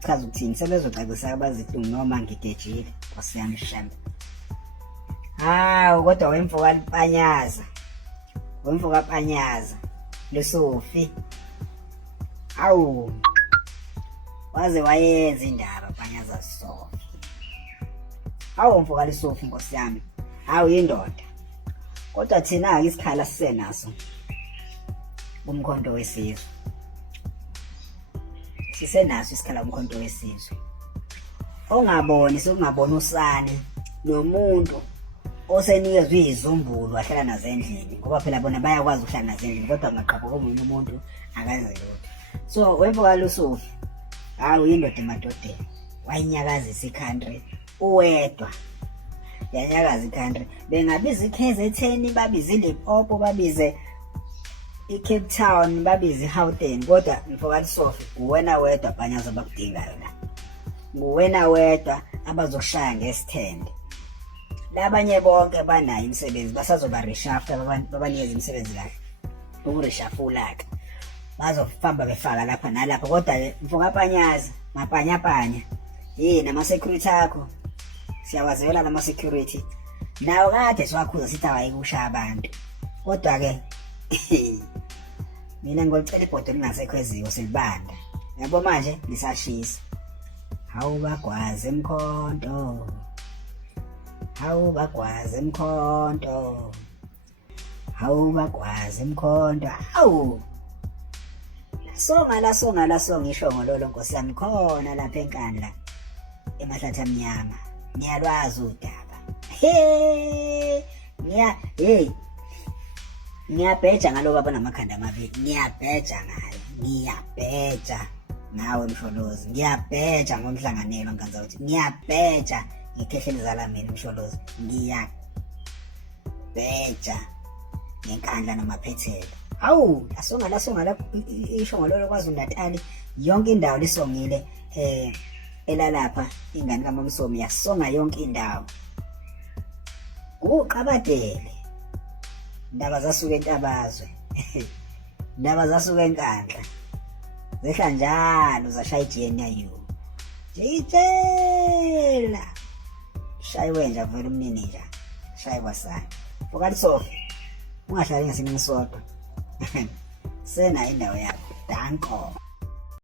chaza ukuthini sebezocacisa abazihlungu noma ngigejile Nkosi yami Shembe. Hawu kodwa wemvuka Panyaza Lusofi. Awu waze wayenza indaba Panyaza Sofi. Hawu mvuka Lusofi Nkosi yami. Hawu indoda. Kodwa thina ke isikhala sisenaso kumkhonto wesizwe. Sisenaso isikhala kumkhonto wesizwe. Ongaboni usane nomuntu osenikezwe izumbulo wahlala nazo endlini ngoba phela bona bayakwazi ukuhlala nazo endlini kodwa ngaqhabuka omunye umuntu akaze lutho. So wemvuka Lusofi hawu indoda emadodeni wayinyakazisa iCountry uwedwa. Yanyakaza iCountry bengabiza iKZN babize iLimpopo babize iCape Town babize iGauteng kodwa mvuka Lusofi uwena wedwa Panyaza bakudingayo la. Uwena wedwa abazoshaya ngesithende. Labanye bonke banayo imisebenzi basazoba reshuffle babanikeza imisebenzi kahle ukureshafula ke bazofamba befaka lapha nalapha kodwa mvuka Panyaza mapanya nama security akho siyawazela nama security nawo kade siwakhuza sithi awayikusha abantu kodwa ke mina ngicela ibhodo lingasekho eziwo silibanda yabo manje lisashisa. Hawu bagwaze emkhonto hawu bagwaze emkhonto hawu songa ngisho ngololo Nkosi yami khona lapha enkandla emahlathi amnyama ngiyalwazi udaba ngiyabheja ngaloku abanamakhanda amabili ngiyabheja nawe Msholozi ngiyabheja ngomhlanganelo nganza ukuthi ngiyabheja ngikhehleni zalamini Msholozi ngiyabheja ngenkandla namaphethelo. Hawu lasonga la isho ngololo KwaZulu-Natal yonke indawo lisongile elalapha ingane kaMamsomi yasonga yonke indawo. Uqabadele indaba zasuka eNtabazwe indaba zasuka eNkandla zehla njalo zashaya iGNU jitela shayiwe nje vele umnini nje shayi kwasana Mvuka Lusofi ungahlali ngesinye isodwa sena indawo yakho danko.